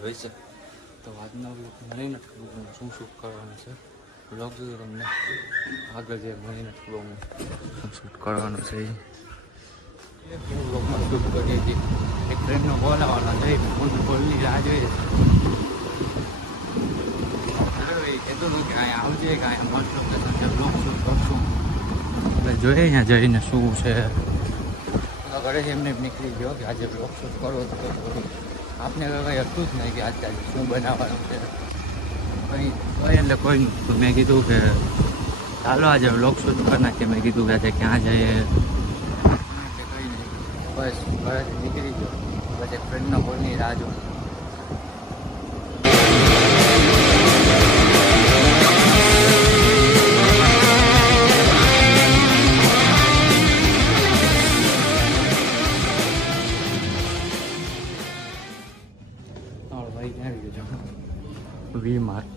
હોય છે. તો આજના મને નથી ખબર હું શું શૂટ કરવાનું છે. બ્લોગ જોયું તમને આગળ જે મને નથી ખબર હું શું શૂટ કરવાનું છે. બ્લોગમાં શૂટ કરીએ છીએ. એક ટ્રેનનો કોલ આવવાનો છે. હું કોલની રાહ જોઈ છે. કહેતો હતો કે અહીંયા આવજે કે અહીંયા મસ્ત લોકેશન છે. બ્લોગ શૂટ કરશું. એટલે જોઈએ અહીંયા જઈને શું છે. ઘરેથી એમને નીકળી ગયો કે આજે બ્લોગ શૂટ કરો તો કરું. આપને કંઈ હતું જ નહીં કે આજે શું બનાવવાનું છે કંઈ કંઈ એટલે કોઈ નહોતું. મેં કીધું કે ચાલો આજે બ્લોગ શૂટ કરી નાખીએ. મેં કીધું કે આજે ક્યાં જઈએ કંઈ નહીં. બસ ઘરેથી નીકળી ગયો. બસ એક ફ્રેન્ડના કોલની રાહ જો. વી-માર્ટ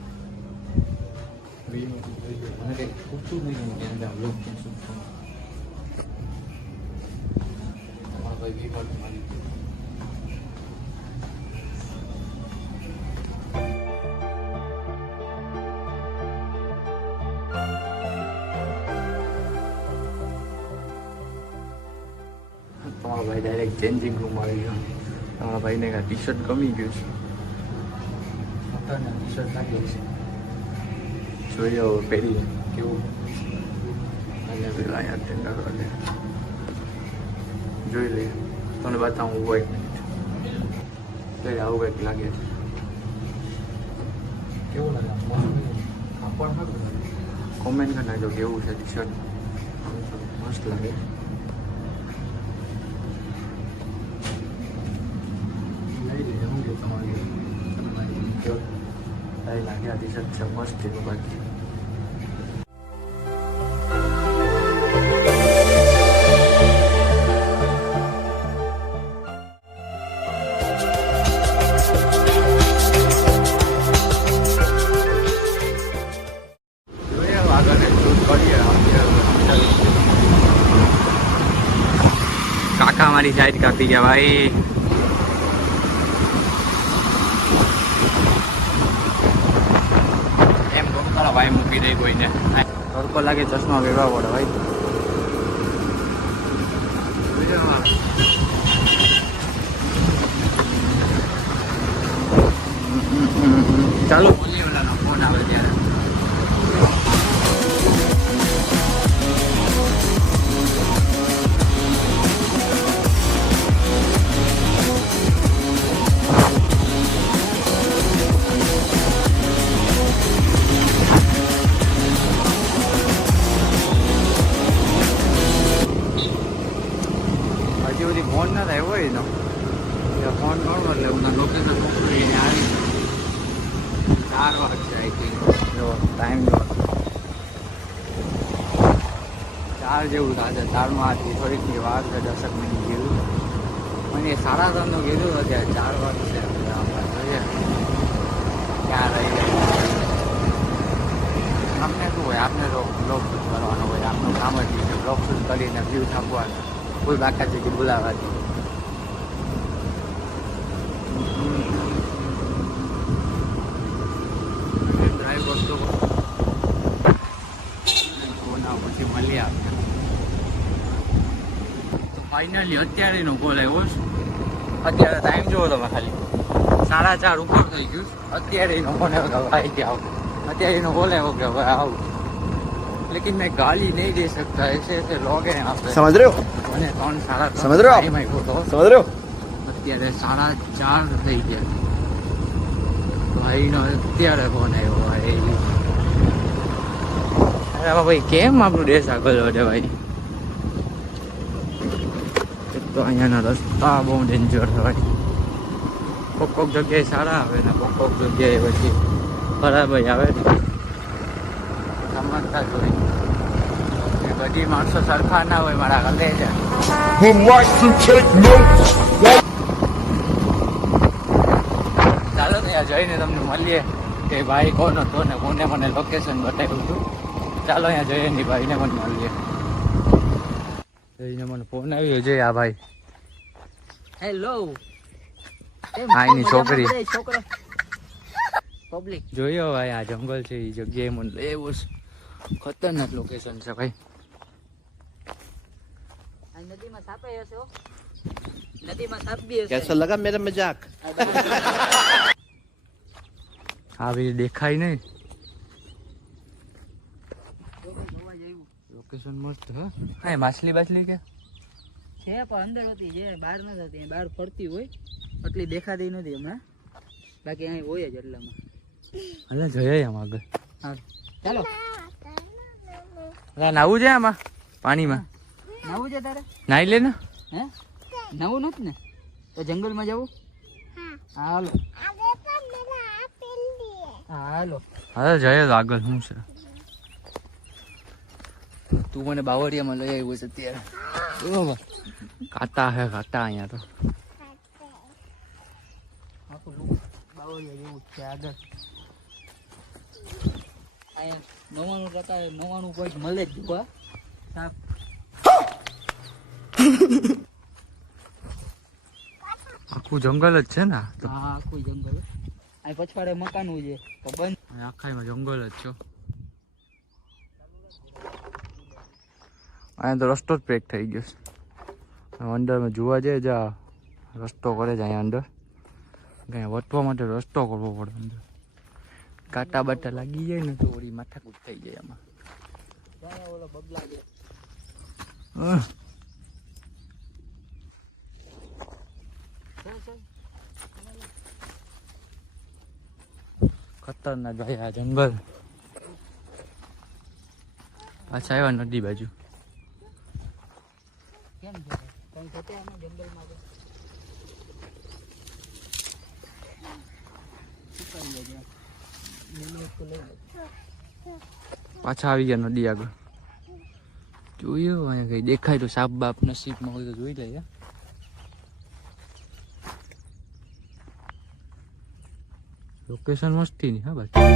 મને કંઈ પૂછતું નહીં કે અંદર બ્લોગ શું તમારા ભાઈ વી-માર્ટ મારી તમારા ભાઈ ડાયરેક્ટ ચેન્જિંગ રૂમ આવી ગયો. તમારા ભાઈને કાંઈ ટી શર્ટ ગમી ગયું છે. ટી શર્ટ લાગી છે. જોઈએ હવે પહેરી કેવું અને પેલા અહીંયા ટેન્ડર કરે જોઈ લઈએ. તમને બતાવું હોય તો આવું કંઈક લાગે છે. કેવું લાગે કોમેન્ટ કરી નાખજો કેવું છે ટી શર્ટ. મસ્ત લાગે. લઈ લઈએ હું કે તમારી સારી લાગે આ ટી શર્ટ છે મસ્ત છે. બાકી કાકા મારી સાઈડ કાપી ગયા ભાઈ. એમ તો તારા ભાઈ મૂકી દે કોઈને તડકો લાગે ચશ્મા વેરવા પડે ભાઈ. ચાલો બોલીવાલાનો ફોન આવે ત્યારે ફોન ના થાય હોય એનો ફોન કરો એટલે હું લોકેશન મોકલીને આવી 4 વાગશે આઈ થિંક. જો ટાઈમ જો 4 જેવું થશે. 4માં આથી થોડીક વાર છે 10 મિનિટ જેવું. મને 3:30નું કીધું તો ત્યાં 4 વાગશે. જોઈએ ક્યાં રહી જાય. આપણે શું હોય આપણે તો બ્લોગ શૂટ કરવાનો હોય. આપણું કામ જ છે બ્લોગ શૂટ કરીને વ્યૂ છાપવાનું. કોઈ બાકા જગ્યાએ બોલાવવાથી ડ્રાઈવ કરતો પછી મળી આપણે. તો ફાઇનલી અત્યારેનો કોલ આવ્યો છે. અત્યારે ટાઈમ જોવો તમે ખાલી 4:30 ઉપર થઈ ગયું. અત્યારે એનો ફોન આવ્યો કે ભાઈ કે આવો. અત્યારે એનો કોલ આવ્યો કે ભાઈ આવું. लेकिन मैं गाली नहीं दे सकता. ऐसे ऐसे लोग हैं यहाँ पे. समझ रहे हो? मैंने 3:30 समझ रहे हो? समझ रहे हो? અત્યારે 4:30 થઈ ગયા. ભાઈનો અત્યારે ફોન આવ્યો ભાઈ. અરે ભાઈ કેમ આપણું દેશ આગળ વધે ભાઈ. તો અહીંયાના રસ્તા બહુ ડેન્જર છે ભાઈ. કોક જગ્યાએ સારા આવે ને કોક જગ્યાએ પછી ખરાબ જ આવે. સમજતા જોઈ બધી માણસો સરખા ના હોય. મારા હલે છે ચાલો ત્યાં જઈને તમને મળીએ કે ભાઈ કોણ હતો ને કોને મને લોકેશન બતાવ્યું હતું. ચાલો અહીંયા જઈએ ને ભાઈને મને મળીએ. જઈને મને ફોન આવ્યો છે આ ભાઈ. હેલો આ એની છોકરી છોકરો પબ્લિક જોયો ભાઈ આ જંગલ છે એ જગ્યાએ મને એવું ખતરનાક લોકેશન છે ભાઈ. આ નદીમાં સાપ હશે હો. નદીમાં સાપ બી હશે. कैसा लगा मेरा मजाक? આવી દેખાય નહીં. લોકેશન મસ્ત હા. હા માછલી બાછલી કે છે પણ અંદર હતી જે બહાર ન થતી બહાર ફરતી હોય એટલી દેખાતી નથી હમણાં. બાકી અહીં હોય જ એટલામાં. હાલે જોઈએ આમ આગળ. હા ચાલો નાવું છે આમાં પાણીમાં નવું છે તારે નાઈ લે ને. હે નવું નથી ને તો જંગલમાં જવું. હા હાલો હા હાલો. હાલે જોઈએ તો આગળ શું છે. તું મને બાવળિયામાં લઈ આવ્યો છે અત્યારે. બરોબર કાંટા હે કાંટા અહીંયા તો. આખું બાવળિયા જેવું છે આગળ. અહીંયા 99% કોઈ મળે જ જોવા સાપ. આખું જંગલ જ છે ને આ તો. હા આખું જંગલ. અહીં પછવાડે મકાનું છે તો બંધ. આખામાં જંગલ જ છો. અહીંયા તો રસ્તો જ પેક થઈ ગયો છે. અંદરમાં જોવા જાય જા રસ્તો કરે છે અહીંયા અંદર. અહીંયા વટવા માટે રસ્તો કરવો પડે અંદર. કાંટા બાટા લાગી જાય ને તો વળી માથાકૂટ થઈ જાય આમાં. ઓલો બબલા છે. ખતરનાક ભાઈ આ જંગલ. પાછા આવ્યા નદી બાજુ. કેમ છે કઈ થતે આમાં જંગલમાં તો શું કરી લેજો. પાછા આવી ગયા નદી આગળ. જોયું અહીંયા કઈ દેખાય તો સાપ બાપ નસીબમાં હોય તો જોઈ લઈએ. લોકેશન મસ્તી ની હા બાકી.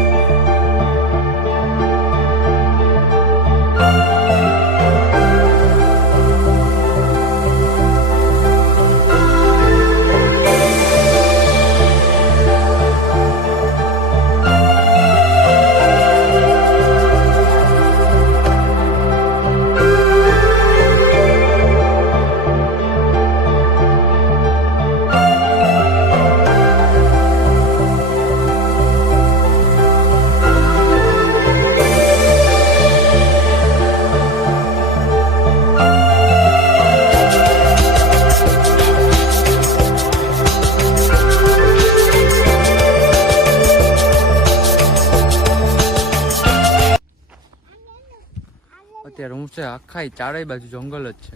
અત્યારે હું છે આખા ચારેય બાજુ જંગલ જ છે.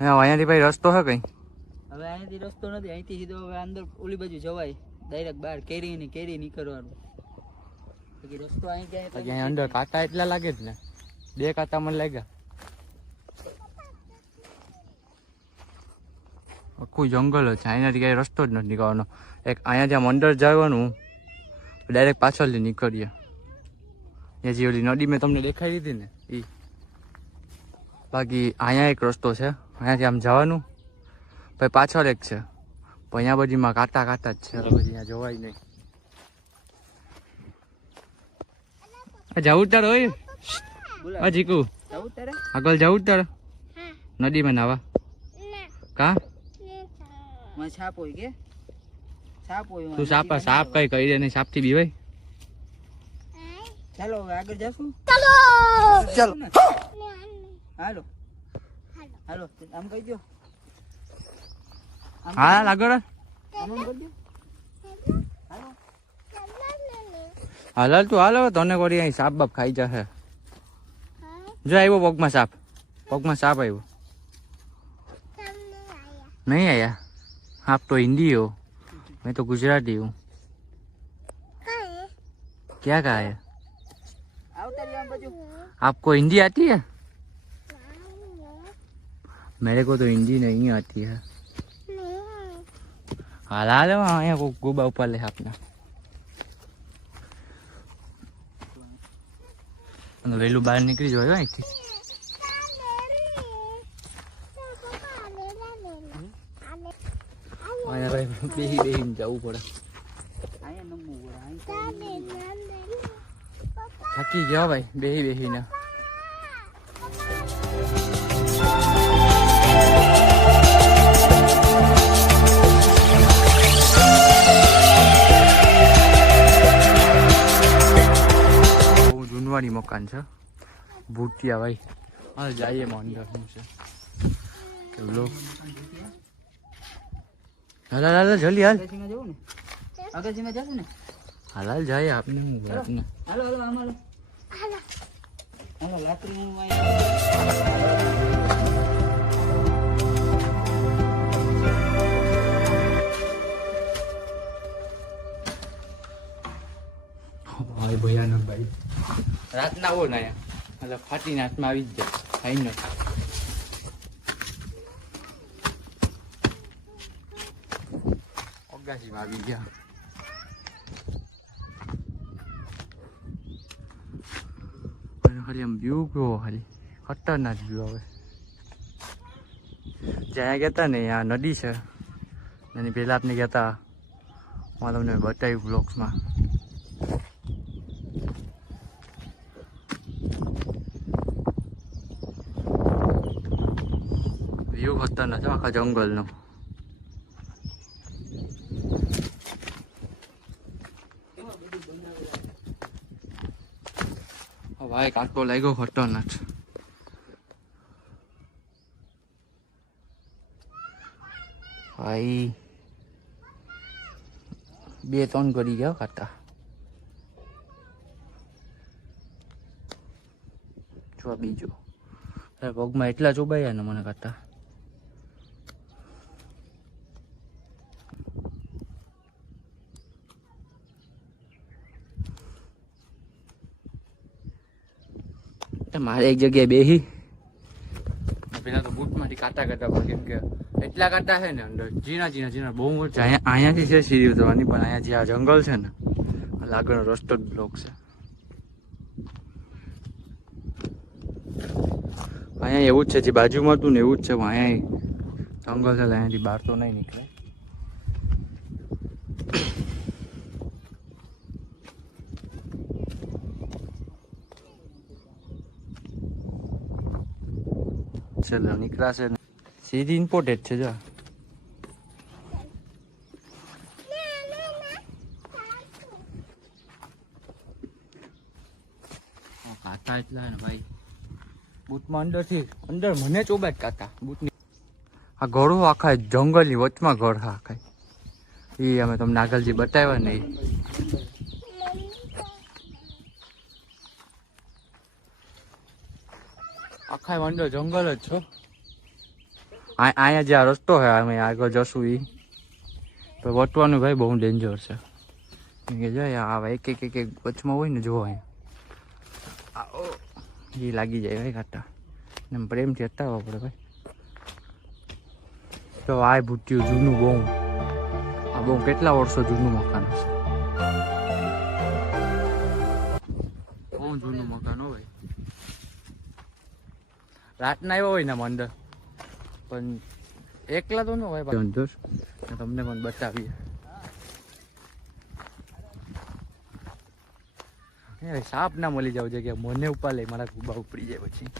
હા અહીંયાથી ભાઈ રસ્તો છે કઈ? હવે અહીંથી રસ્તો નથી. અહીંથી સીધો હવે અંદર ઓલી બાજુ જવાય ડાયરેક્ટ બહાર કેરી નીકળવાનું. બાકી રસ્તો અહીં ક્યાંય અહીંયા અંદર કાંટા એટલા લાગે જ ને. 2 કાંટા મને લાગ્યા. આખું જંગલ જ છે. અહીંયાથી કઈ રસ્તો જ નથી નીકળવાનો. એક અહીંયાથી આમ અંદર જવાનું ડાયરેક્ટ પાછળથી નીકળીએ. એ જે ઓલી નદી મેં તમને દેખાઈ દીધી ને એ. બાકી અહીંયા એક રસ્તો છે. અહીંયાથી આમ જવાનું પછી પાછળ એક છે. પણ અહીંયા બધીમાં કાંટા જ છે. પછી અહીંયા જવાય નહીં. જવું તારે હોય હા જીકુ જવું તારે આગળ જવું તારે નદીમાં નાવા કા માં સાપ હોય કે સાપ હોય. તું સાપ કઈ કહી દે નહીં. સાપ થી બીવાય. ચાલો હવે આગળ જશું. ચાલો હાલો હાલો આમ કહી દો. હા આગળ આમ કરી દો. હાલ તું હાલો તને કરી અહીં સાપ બાપ ખાઈ જશે. જો આવ્યો પગમાં સાપ. પગમાં સાપ આવ્યો. નહીં આયા. આપ તો હિન્દી હો मैं तो गुजराती हूँ. क्या कहा है? આવતા રહ્યો આમ બાજુ. आपको हिंदी आती है? मेरे को तो हिंदी नहीं आती है. हाल हाल यहाँ को गोबा ऊपर ले अपना वेलू बहार निकली जो અહીંયા ભાઈ બેહીને જવું પડે. અહીંયા નમવું પડે. થાકી ગયા ભાઈ બેહીને. બહુ જૂનવાણી મકાન છે ભૂટિયા ભાઈ. હા જઈએ અંદર શું છે કેવલો. હાલ જલ્દી હાલ. અગાસીમાં જવું ને? અગાસીમાં જશું ને? હાલ જાય આપને હું આપને. હાલો આમ હાલો. હાલો લાકડી હું ભાઈ ભયાનક ભાઈ. રાતના આવો ને એટલે ફાટીને હાથમાં આવી જ જાય ખાઈ ન. અગાસીમાં આવી ગયા. ખાલી આમ વ્યૂ કેવો ખાલી ખતરનાક વ્યૂ આવે. જ્યાં ગયા હતા ને આ નદી છે એની પહેલાં આપણે ગયા હતા. હું તમને બતાવ્યું બ્લોગ્સમાં. વ્યૂ ખતરનાક છે આખા જંગલનો. ભાઈ કાંટો લાગ્યો ખતરનાક. ભાઈ 2-3 કરી ગયા કાંટા. જો બીજો પગમાં એટલા ચોબાયા ને મને કાંટા. મારે એક જગ્યાએ બેહી પેલા તો બૂટમાંથી કાંટા કાઢવા કેમ કે એટલા કાંટા છે ને અંદર ઝીણા બહુ મોટા. અહીંયાથી છે સીડી ઉતરવાની પણ અહીંયા જે આ જંગલ છે ને આગળનો રસ્તો જ બ્લોક છે. અહીંયા એવું જ છે જે બાજુમાં હતું ને એવું જ છે પણ અહીંયા જંગલ છે અહીંયાથી બહાર તો નહીં નીકળે. ચલો નીકળાશે ને સીધી ઇમ્પોર્ટેડ છે. જો કાંટા એટલા ને ભાઈ બૂટમાં અંદર મને ચોબા જ કાંટા બૂટની. આ ઘરો આખા જંગલની વચમાં ઘર હા આખા એ અમે તમને આગળજી બતાવ્યા ને. આખા અંદર જંગલ જ છો. અહીંયા જે આ રસ્તો છે અમે આગળ જશું એ તો વટવાનું ભાઈ બહુ ડેન્જર છે. કેમ કે જાય આ એક વચમાં હોય ને જો અહીંયા એ લાગી જાય ભાઈ કાંટા ને પ્રેમથી હટાવવા પડે ભાઈ. તો આ ભૂટ્યું જૂનું બહુ આ બહુ કેટલા વર્ષો જૂનું મકાન હશે. બહુ જૂનું મકાન હોય. રાતના આવ્યા હોય ને અંદર પણ એકલા તો ન હોય અંદર. તમને પણ બતાવીએ. સાપ ના મળી જાવ છે કે મને ઉપા લે મારા કુબા ઉપડી જાય પછી.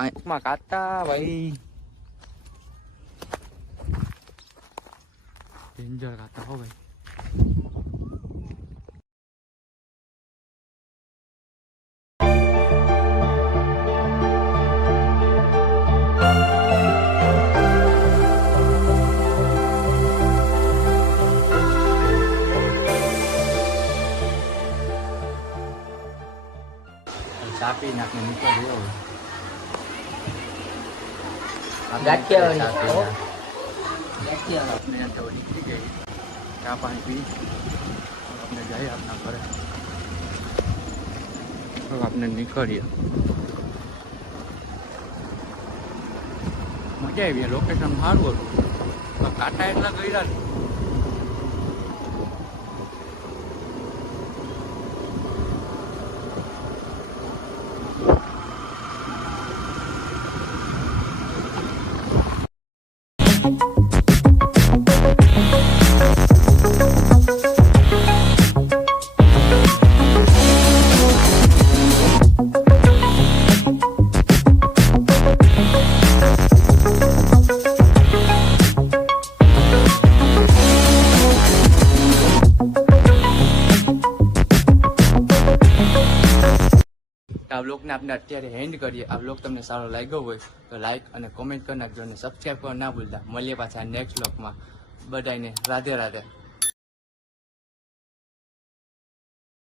આંખમાં કાંટા ભાઈ ડેન્જર કાંટા હો ભાઈ. ચાપી નાખને નીકળ્યો ચા પાણી પી આપણે જઈએ આપણા ઘરે. આપણે નીકળીએ. મજા આવી. લોકેશન સારું હતું કાંટા એટલા કર્યા. આ બ્લોગને આપણે અત્યારે હેન્ડ કરીએ. આ બ્લોગ તમને સારો લાગ્યો હોય તો લાઈક અને કોમેન્ટ કરી નાખજો અને સબસ્ક્રાઈબ કરવા ના ભૂલતા. મળીએ પાછા નેક્સ્ટ બ્લોગમાં. બધાને રાધે રાધે.